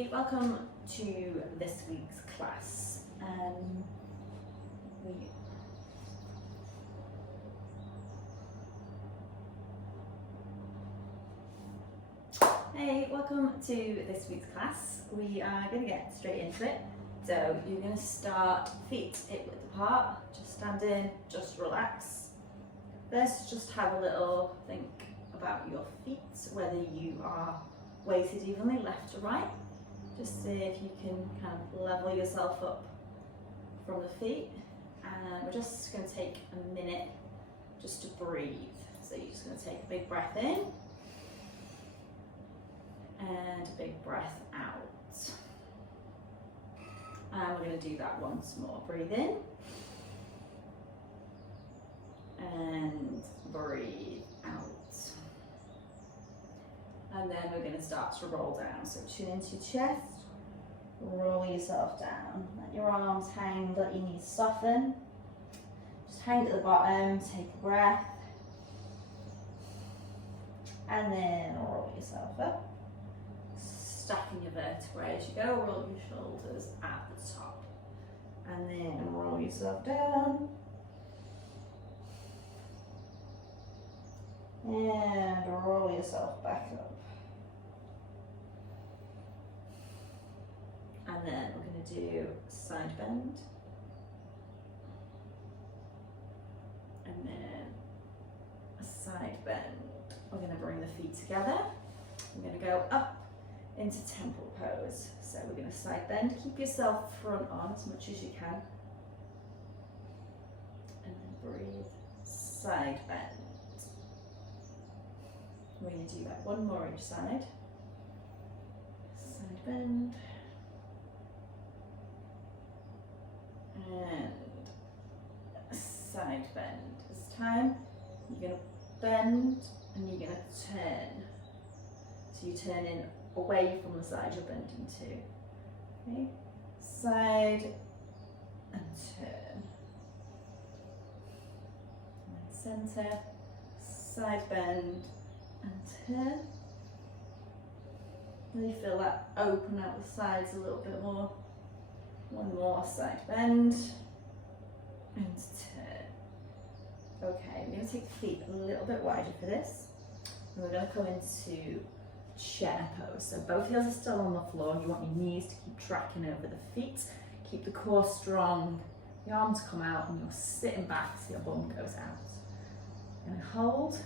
Hey, welcome to this week's class. Hey, welcome to this week's class. We are going to get straight into it. So you're going to start feet hip width apart, just stand in, just relax. First, just have a little think about your feet, whether you are weighted evenly left to right. Just see if you can kind of level yourself up from the feet. And we're just going to take a minute just to breathe. So you're just going to take a big breath in and a big breath out. And we're going to do that once more. Breathe in and breathe out. And then we're going to start to roll down. So chin into your chest, roll yourself down. Let your arms hang, let your knees soften. Just hang at the bottom, take a breath. And then roll yourself up. Stacking your vertebrae as you go, roll your shoulders at the top. And then roll yourself down. And roll yourself back up. And then we're going to do side bend. And then a side bend. We're going to bring the feet together. We're going to go up into temple pose. So we're going to side bend. Keep yourself front on as much as you can. And then breathe. Side bend. We're going to do that one more each side. Side bend. And side bend. This time you're going to bend and you're going to turn. So you turn in away from the side you're bending to. Okay? Side and turn. And then centre, side bend and turn. Really feel that open out the sides a little bit more. One more side bend and turn. Okay, we're going to take the feet a little bit wider for this. And we're going to come into chair pose. So both heels are still on the floor. You want your knees to keep tracking over the feet. Keep the core strong. Your arms come out and you're sitting back so your bum goes out. You're going to hold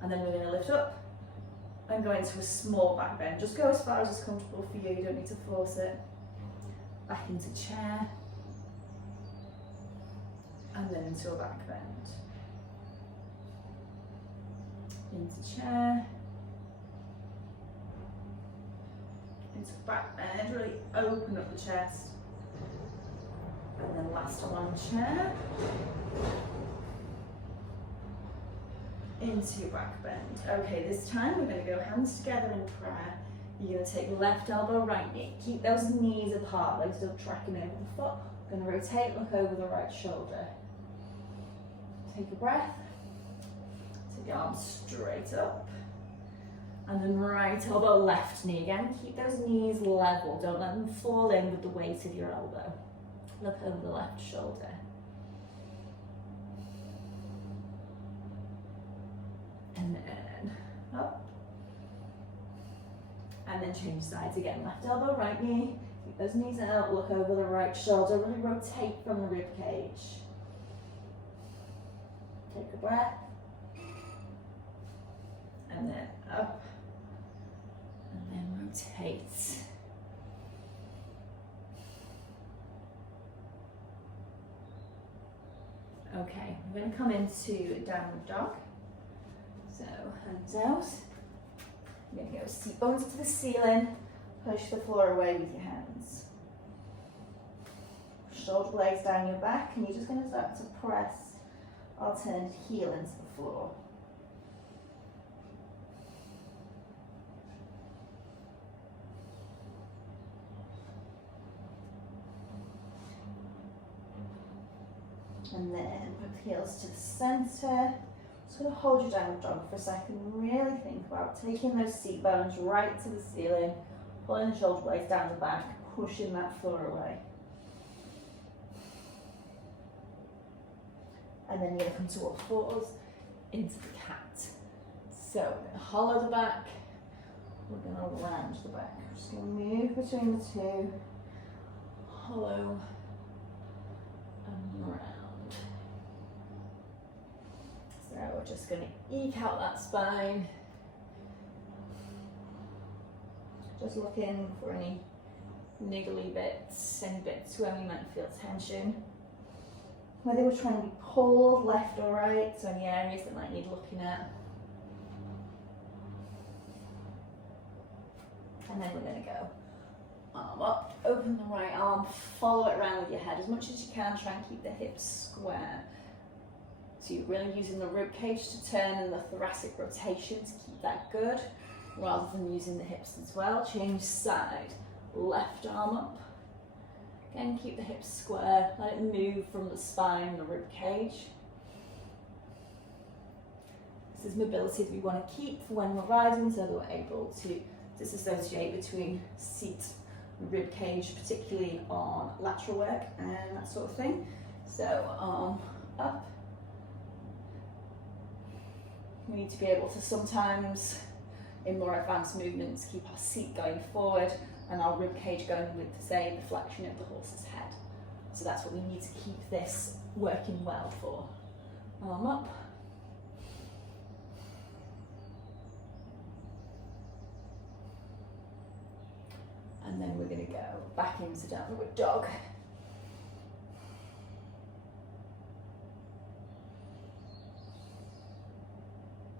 and then we're going to lift up and go into a small back bend. Just go as far as is comfortable for you. You don't need to force it. Back into chair, and then into a back bend. Into chair, into back bend, really open up the chest. And then last one, chair, into your back bend. Okay, this time we're going to go hands together in prayer. You're going to take left elbow, right knee. Keep those knees apart, legs still tracking over the foot. Going to rotate, look over the right shoulder. Take a breath. Take your arms straight up. And then right elbow, left knee again. Keep those knees level. Don't let them fall in with the weight of your elbow. Look over the left shoulder. And then up. And then change sides again. Left elbow, right knee. Keep those knees out, look over the right shoulder. Really rotate from the rib cage. Take a breath. And then up. And then rotate. Okay, we're going to come into downward dog. So hands out. You're going to go seat bones to the ceiling, push the floor away with your hands. Shoulder blades down your back, and you're just going to start to press alternate heel into the floor. And then put the heels to the center. Just going to hold you down dog for a second and really think about taking those seat bones right to the ceiling, Pulling the shoulder blades down the back, pushing that floor away. And then you're going to come to all fours into the cat. So we're going to hollow the back, we're going to round the back. We're just going to move between the two, hollow and round. So we're just going to eke out that spine. Just looking for any niggly bits, any bits where we might feel tension. Whether we're trying to be pulled left or right, so any areas that might need looking at. And then we're going to go arm up, open the right arm, follow it around with your head as much as you can, try and keep the hips square. So you're really using the rib cage to turn and the thoracic rotation to keep that good, rather than using the hips as well. Change side, left arm up. Again, keep the hips square, let it move from the spine and the rib cage. This is mobility that we want to keep for when we're riding, so that we're able to disassociate between seat and rib cage, particularly on lateral work and that sort of thing. So arm up. We need to be able to sometimes, in more advanced movements, keep our seat going forward and our rib cage going with, say, the flexion of the horse's head. So that's what we need to keep this working well for. Arm up. And then we're going to go back into downward dog.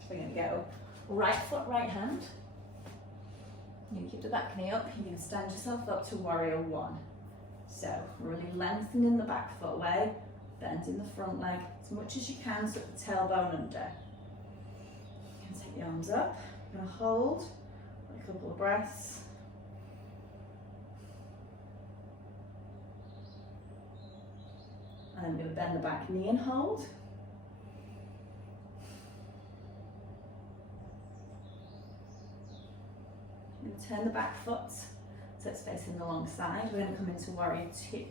We're going to go right foot, right hand. You're going to keep the back knee up. You're going to stand yourself up to warrior one. So really lengthening the back foot leg, bending the front leg as much as you can, so the tailbone under. You can take the arms up. You're going to hold for a couple of breaths. And I'm going to bend the back knee and hold. You're going to turn the back foot so it's facing the long side. We're going to come into warrior two.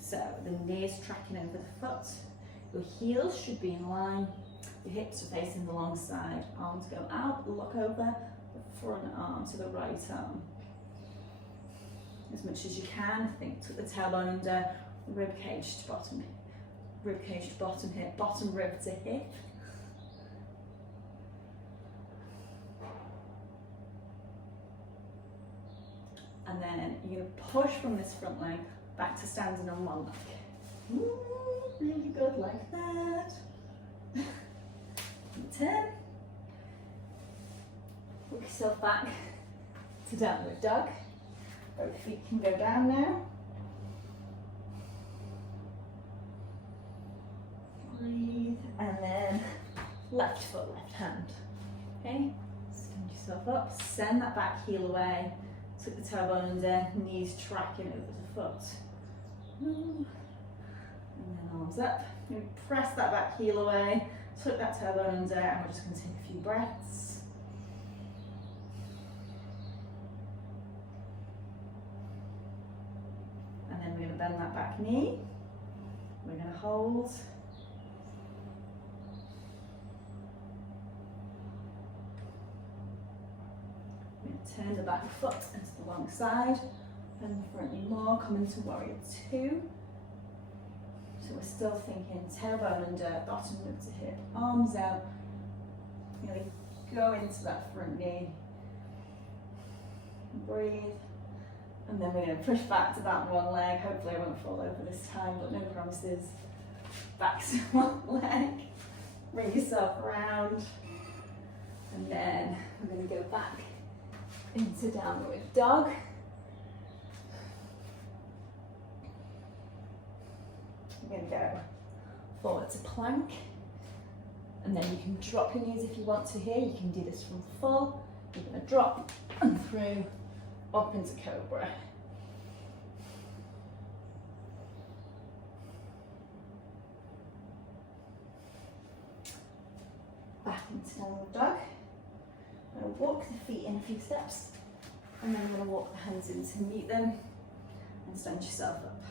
So the knee is tracking over the foot. Your heels should be in line. Your hips are facing the long side. Arms go out, look over the front arm to the right arm. As much as you can, think tuck the tailbone under, rib cage to bottom hip, bottom rib to hip. And then you're going to push from this front leg back to standing on one leg. Ooh, really good, like that. Turn. Walk yourself back to downward dog. Both feet can go down now. Breathe, and then left foot, left hand. Okay, stand yourself up, send that back heel away, tuck the tailbone under, knees tracking over the foot. And then arms up. You press that back heel away, tuck that tailbone under, and we're just going to take a few breaths. And then we're going to bend that back knee. We're going to hold. Turn the back foot into the long side, and the front knee more, come into warrior two. So we're still thinking tailbone under, bottom rib to hip, arms out. Really go into that front knee. Breathe. And then we're going to push back to that one leg. Hopefully I won't fall over this time, but no promises. Back to one leg. Bring yourself around. And then we're going to go back into downward dog. We're going to go forward to plank, and then you can drop your knees if you want to here. You can do this from full. You're going to drop and through, up into cobra. Back into downward dog. I'm going to walk the feet in a few steps. And then I'm going to walk the hands in to meet them and stand yourself up.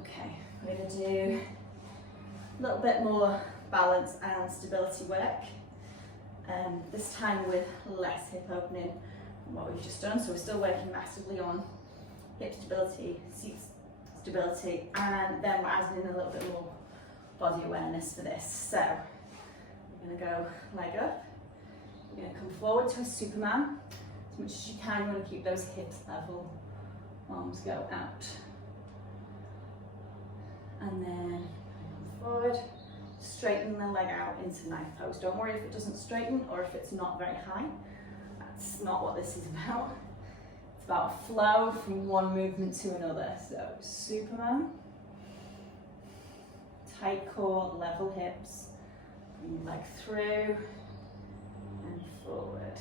Okay, we're going to do a little bit more balance and stability work. This time with less hip opening than what we've just done. So we're still working massively on hip stability, seat stability, and then we're adding in a little bit more body awareness for this. So we're going to go leg up. We're going to come forward to a Superman. As much as you can, you want to keep those hips level. Arms go out. And then come forward. Straighten the leg out into knife pose. Don't worry if it doesn't straighten or if it's not very high. That's not what this is about. It's about flow from one movement to another. So Superman. Tight core, level hips. Bring your leg through and forward.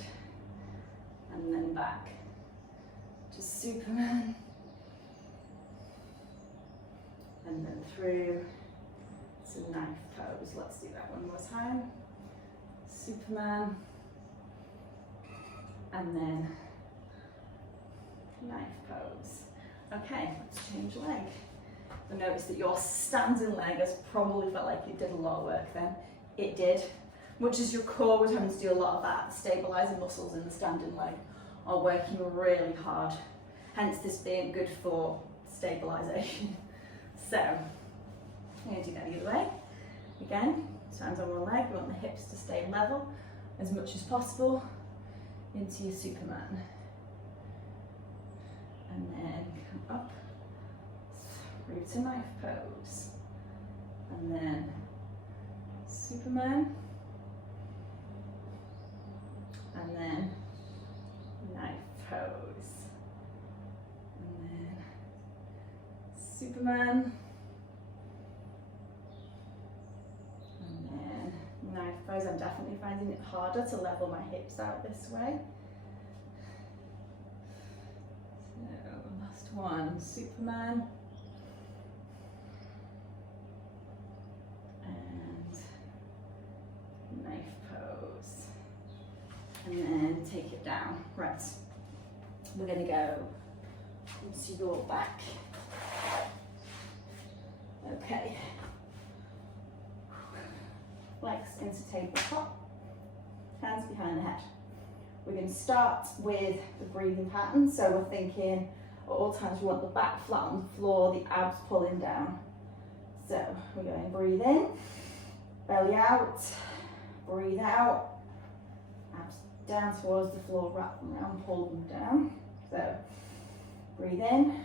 And then back to Superman. And then through to knife pose. Let's do that one more time. Superman. And then knife pose. Okay, let's change leg. You'll notice that your standing leg has probably felt like it did a lot of work then. It did. Much as your core was having to do a lot of that, the stabilising muscles in the standing leg are working really hard. Hence this being good for stabilisation. So, I'm going to do that the other way. Again, hands on one leg, we want the hips to stay level as much as possible into your Superman. And then come up through to knife pose. And then Superman. And then knife pose. And then Superman. And then knife pose. I'm definitely finding it harder to level my hips out this way. So last one, Superman. And knife pose. And then take it down. Right. We're going to go into your back. Okay. Legs into tabletop. Hands behind the head. We're going to start with the breathing pattern. So we're thinking at all times we want the back flat on the floor, the abs pulling down. So we're going to breathe in, belly out, breathe out, abs down towards the floor, wrap them around, pull them down. So breathe in,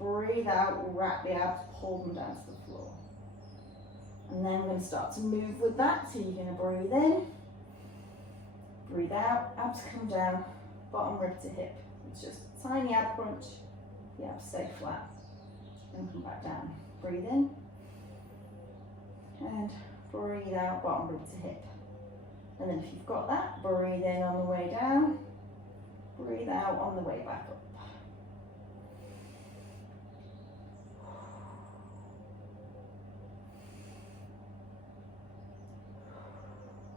breathe out, wrap the abs, pull them down to the floor. And then we're going to start to move with that. So you're going to breathe in, breathe out, abs come down, bottom rib to hip. It's just a tiny ab crunch, the abs stay flat, and come back down. Breathe in, and breathe out, bottom rib to hip. And then if you've got that, breathe in on the way down, breathe out on the way back up.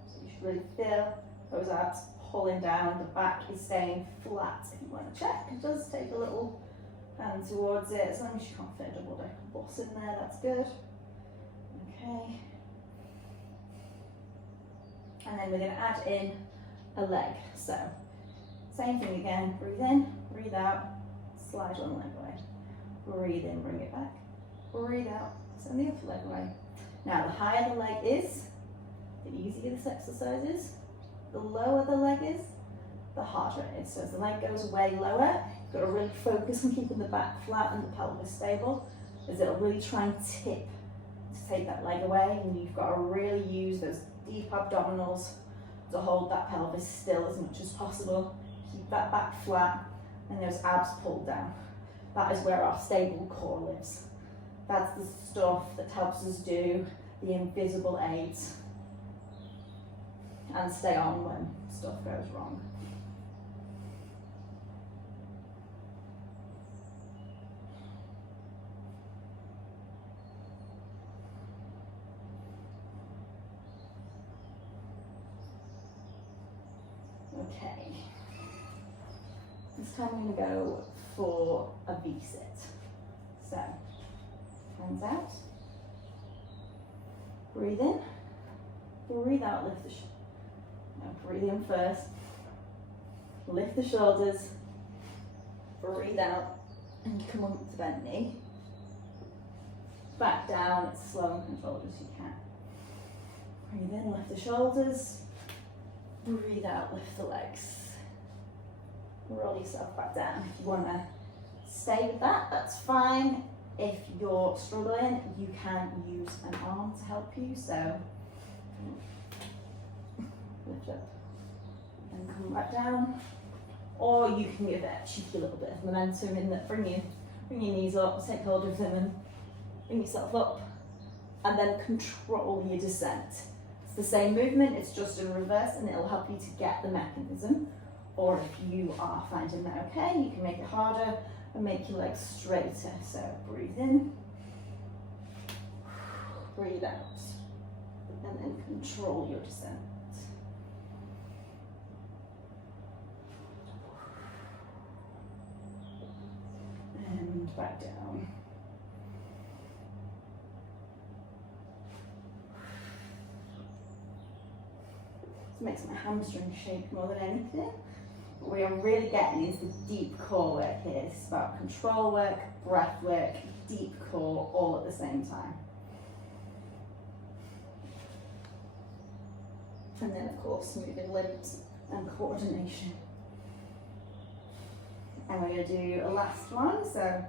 So you should really feel those abs pulling down, the back is staying flat. If you want to check, it does take a little hand towards it, as long as you can't fit a double decker bus in there, that's good. Okay. And then we're going to add in a leg. So, same thing again, breathe in, breathe out, slide one leg away. Breathe in, bring it back. Breathe out, send the other leg away. Now, the higher the leg is, the easier this exercise is. The lower the leg is, the harder it is. So as the leg goes way lower, you've got to really focus on keeping the back flat and the pelvis stable, as it'll really try and tip to take that leg away, and you've got to really use those deep abdominals to hold that pelvis still as much as possible. Keep that back flat and those abs pulled down. That is where our stable core lives. That's the stuff that helps us do the invisible aids and stay on when stuff goes wrong. Okay. This time I'm going to go for a V-sit. So, hands out. Breathe in. Breathe out, lift the no, breathe in first. Lift the shoulders. Breathe out and come up to bend knee. Back down as slow and controlled as you can. Breathe in, lift the shoulders. Breathe out, lift the legs. Roll yourself back down. If you want to stay with that, that's fine. If you're struggling, you can use an arm to help you. So lift up and come back down. Or you can give it a cheeky little bit of momentum in that. Bring your knees up, take hold of them and bring yourself up. And then control your descent. It's the same movement, it's just in reverse, and it'll help you to get the mechanism. Or if you are finding that okay, you can make it harder and make your legs straighter. So breathe in, breathe out, and then control your descent. And back down. This makes my hamstring shake more than anything. But what I'm really getting is the deep core work here. This is about control work, breath work, deep core, all at the same time. And then of course moving limbs and coordination. And we're going to do a last one, so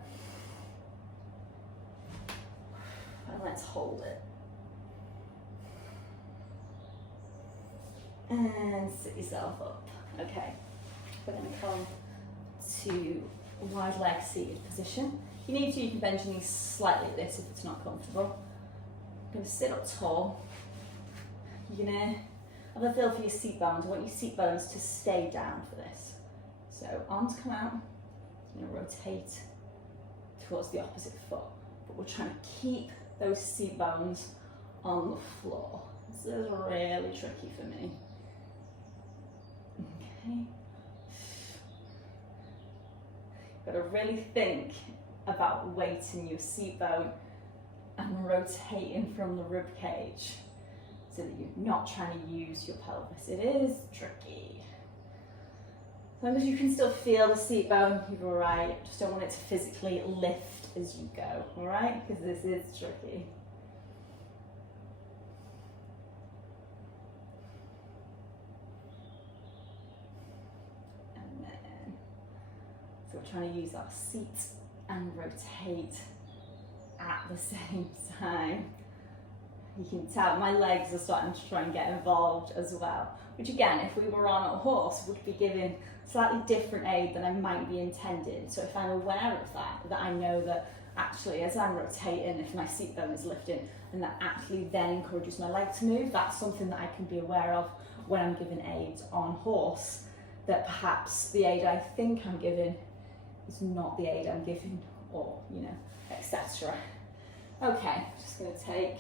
and let's hold it. And sit yourself up. Okay, we're going to come to wide leg seated position. If you need to, you can bend your knees slightly like this if it's not comfortable. I'm going to sit up tall. You're going to have a feel for your seat bones. I want your seat bones to stay down for this. So arms come out. I'm going to rotate towards the opposite foot. But we're trying to keep those seat bones on the floor. This is really tricky for me. Okay. Got to really think about weighting your seat bone and rotating from the rib cage so that you're not trying to use your pelvis. It is tricky. As long as you can still feel the seat bone, you're all right. Just don't want it to physically lift as you go, all right? Because this is tricky. And then, so we're trying to use our seat and rotate at the same time. You can tell my legs are starting to try and get involved as well, which again, if we were on a horse, would be giving slightly different aid than I might be intended. So if I'm aware of that I know that actually as I'm rotating, if my seat bone is lifting, and that actually then encourages my leg to move, that's something that I can be aware of when I'm giving aid on horse, that perhaps the aid I think I'm giving is not the aid I'm giving, or, you know, etc. Okay, just going to take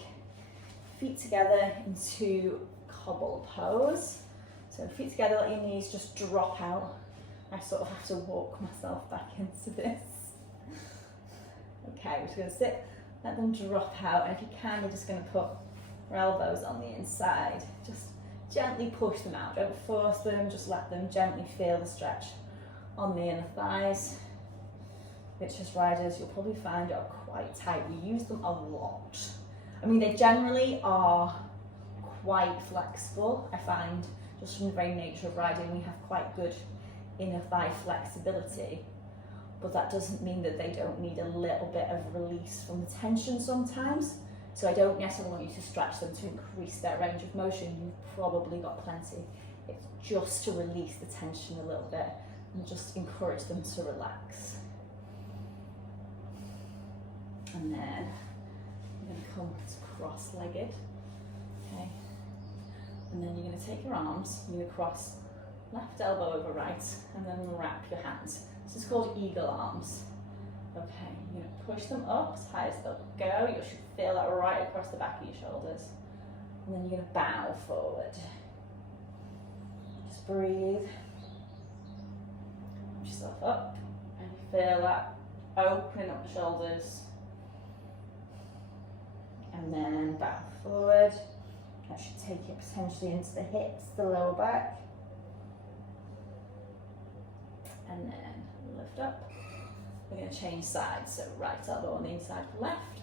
feet together into cobble pose. So feet together, let your knees just drop out. I sort of have to walk myself back into this. Okay, we're just going to sit, let them drop out, and if you can, we're just going to put our elbows on the inside. Just gently push them out, don't force them, just let them gently feel the stretch on the inner thighs, which as riders you'll probably find are quite tight. We use them a lot. I mean, they generally are quite flexible. I find just from the very nature of riding, we have quite good inner thigh flexibility, but that doesn't mean that they don't need a little bit of release from the tension sometimes. So I don't necessarily want you to stretch them to increase their range of motion. You've probably got plenty. It's just to release the tension a little bit and just encourage them to relax. And then you're going to come cross-legged, okay? And then you're going to take your arms, you're going to cross left elbow over right, and then wrap your hands. This is called eagle arms. Okay, you're going to push them up as high as they'll go. You should feel that right across the back of your shoulders. And then you're going to bow forward. Just breathe. Lift yourself up and you feel that opening up the shoulders. And then back forward. That should take it potentially into the hips, the lower back. And then lift up. We're going to change sides, so right elbow on the inside for left.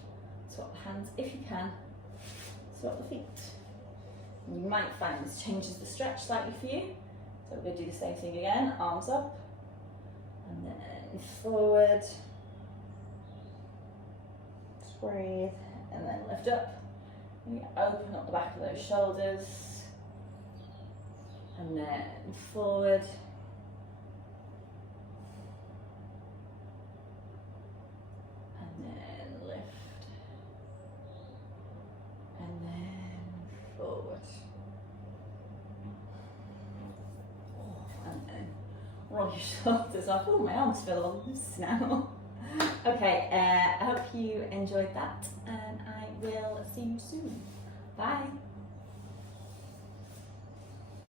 Swap the hands if you can. Swap the feet. And you might find this changes the stretch slightly for you. So we're going to do the same thing again. Arms up. And then forward. Just breathe. And then lift up. And you open up the back of those shoulders. And then forward. And then lift. And then forward. And then roll your shoulders off. Oh, my arms feel all loose now. Okay, I hope you enjoyed that, and I will see you soon. Bye.